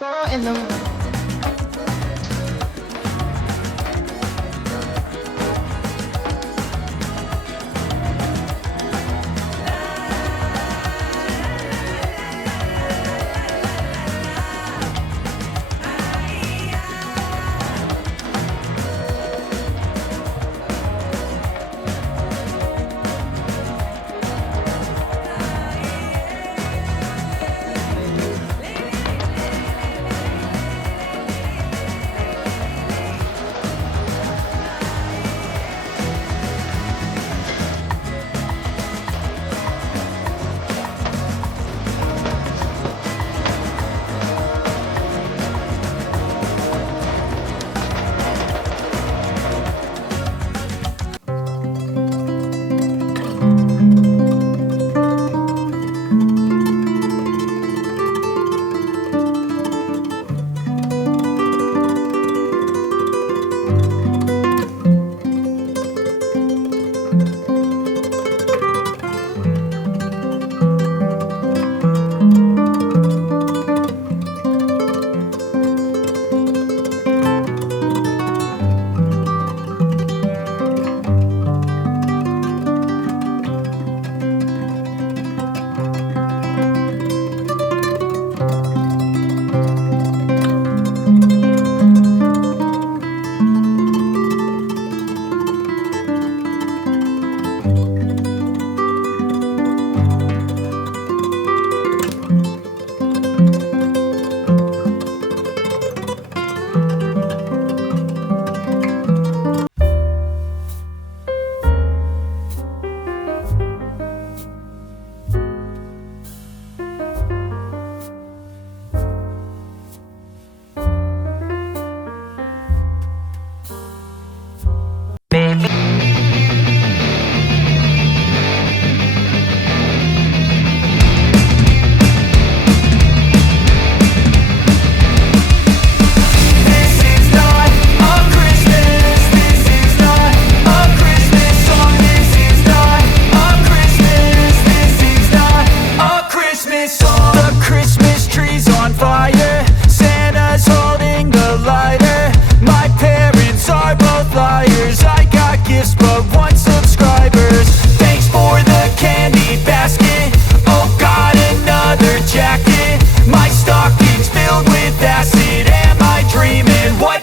in the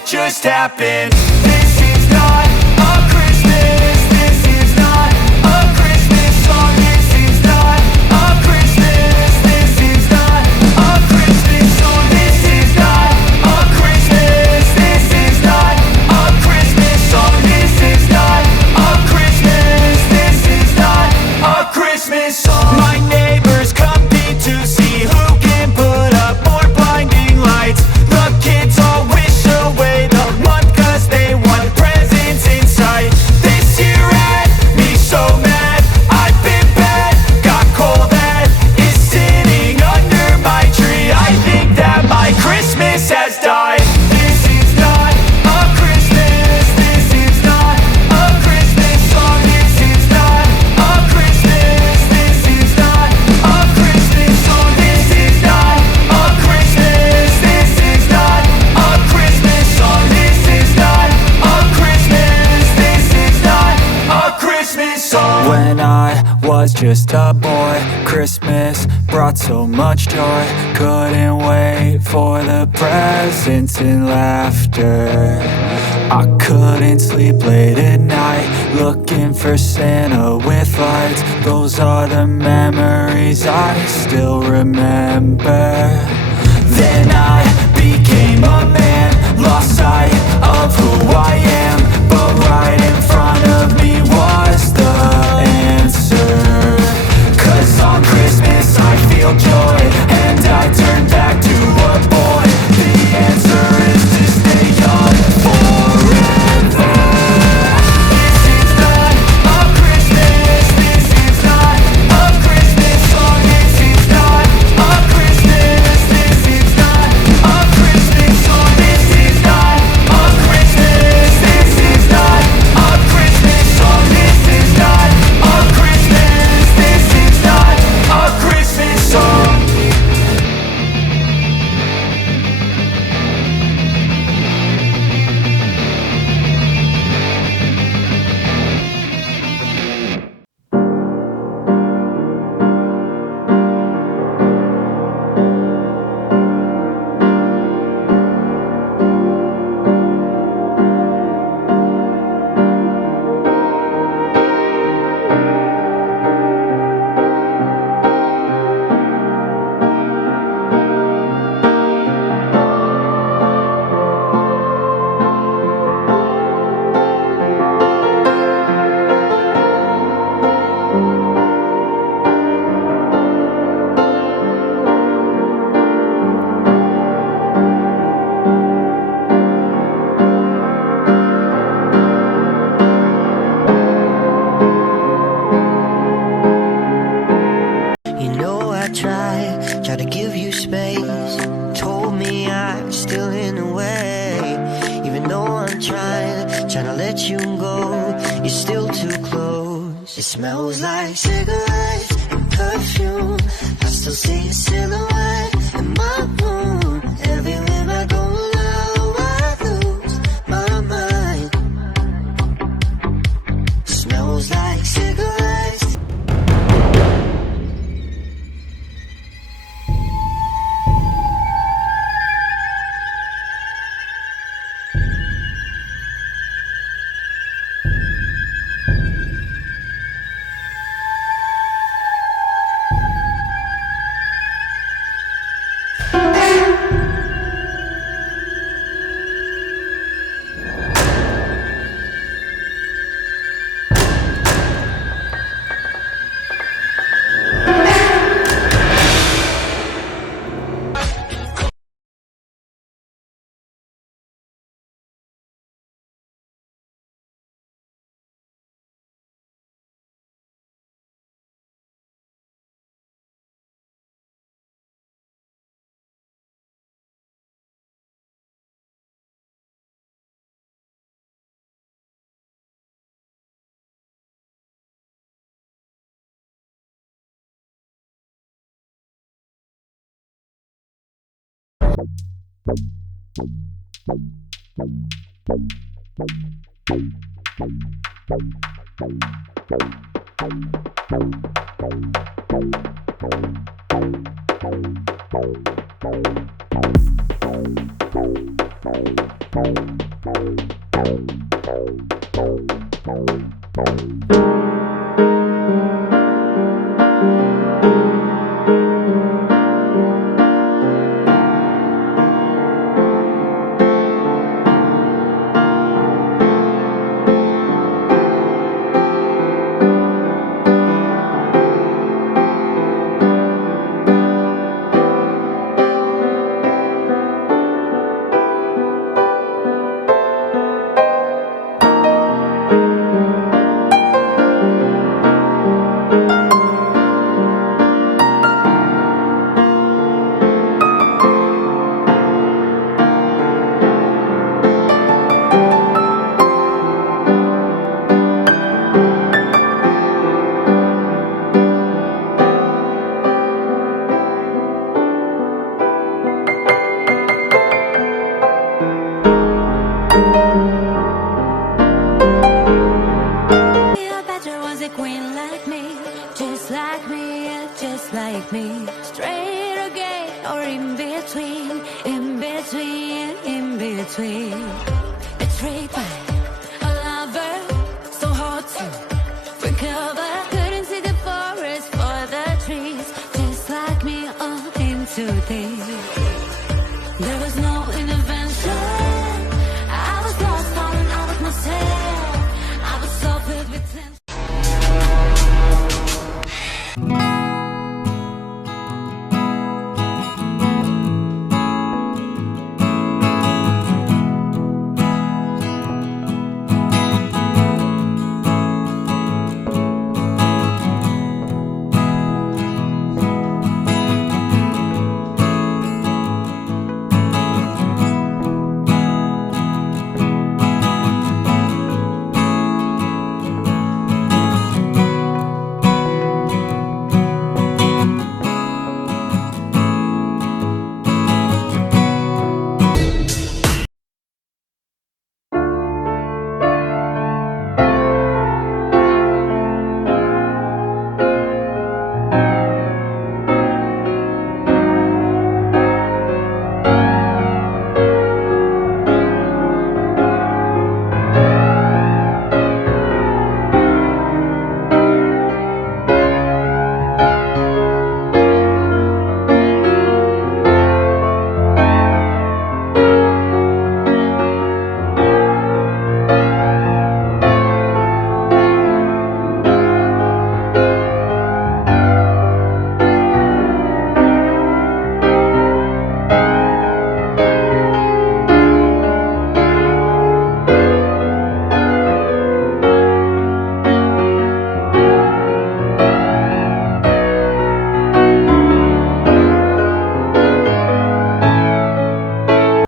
just happened. This is not a Christmas. This is not a Christmas song. This is not a Christmas. This is not a Christmas song. This is not a Christmas. This is not a Christmas song. This is not a Christmas. This is not a Christmas song. My neighbors compete to see who can put up more blinding lights. The kids all wish away the month 'cause they want presents in sight. This year had me so mad. I've been bad, got coal that is sitting under my tree. I think that my Christmas has died. This is not a Christmas. This is not a Christmas song. This is not a Christmas. This is not a Christmas song. This is not a Christmas. This is not a Christmas song. This is not a Christmas. This is not a Christmas song. When I was just a boy, Christmas brought so much joy. Couldn't wait for the presents and laughter. I couldn't sleep late at night, looking for Santa with lights. Those are the memories I still remember. Then I became a man, lost sight of who I am. But right in front of me was the answer. 'Cause on Christmas I feel joy, and I turn back to a boy. The answer is to stay young forever. This is not a Christmas. This is not a Christmas song. This is not a Christmas. still in the way. Even though I'm trying to let you go, you're still too close. It smells like cigarettes and perfume. I still see your silhouette in my room. Everywhere I go now, I lose my mind. Smells like cigarettes. Straight again or in between. It's right by